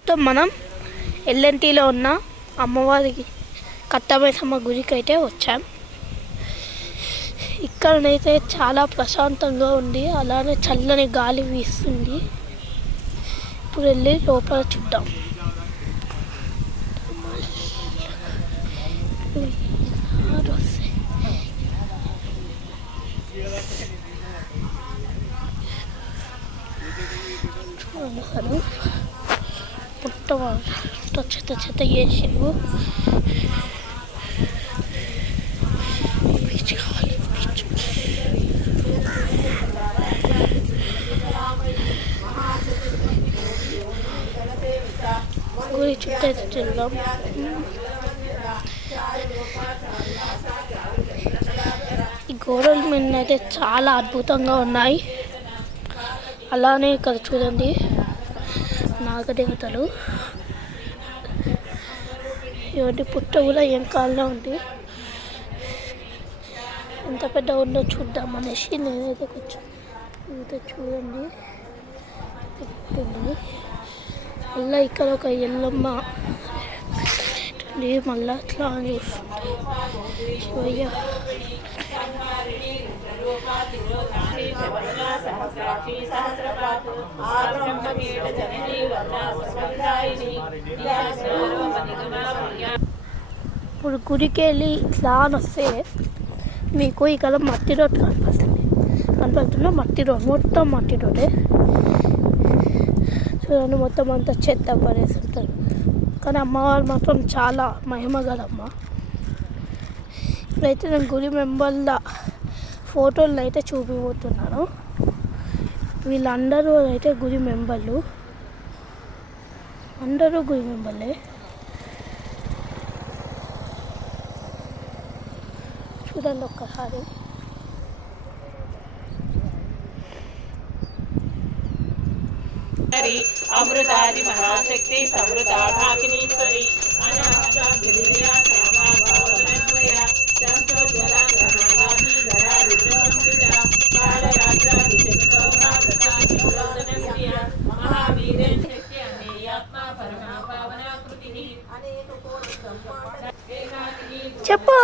మనం ఎల్ఎన్టీలో ఉన్న అమ్మవారికి కట్టమైసమ్మ గుడికి అయితే వచ్చాం. ఇక్కడనైతే చాలా ప్రశాంతంగా ఉంది, అలానే చల్లని గాలి వీస్తుంది. ఇప్పుడు వెళ్ళి లోపల చూద్దాం. పుట్ట చెత్త చెత్త చేసిండు. బీచ్ కావాలి, బీచ్. గుడి చుట్టూ అయితే తిన్నాం. ఈ గోడల మీద అయితే చాలా అద్భుతంగా ఉన్నాయి. అలానే ఇక్కడ చూడండి నాగదేవతలు. ఇవన్నీ పుట్ట కూడా ఏం కాలంలో ఉంది. ఎంత పెద్ద ఉందో చూద్దాం అనేసి నేనైతే కొంచెం ఇదైతే చూడండి. మళ్ళీ ఇక్కడ ఒక ఎల్లమ్మ మళ్ళీ అట్లా అని శివయ్య. ఇప్పుడు గుడికి వెళ్ళి ఇట్లా అని వస్తే మీకు ఇక్కడ మట్టి రోడ్ కనపడుతున్న మట్టి రోడ్, మొత్తం మట్టి రోడ్డే. చూడండి మొత్తం అంతా చెత్త పడేసి ఉంటారు, కానీ అమ్మవారు మాత్రం చాలా మహిమ గలమ్మ. ఇప్పుడైతే నేను గుడి మెంబర్ల ఫోటోలు అయితే చూపిపోతున్నాను. వీళ్ళందరూ అయితే గుడి మెంబర్లు, అందరూ గుడి మెంబర్లే. చూడండి ఒక్కసారి. అమృతాది మహాశక్తి సమృతాఢాకినీశ్వరి చెప్పు.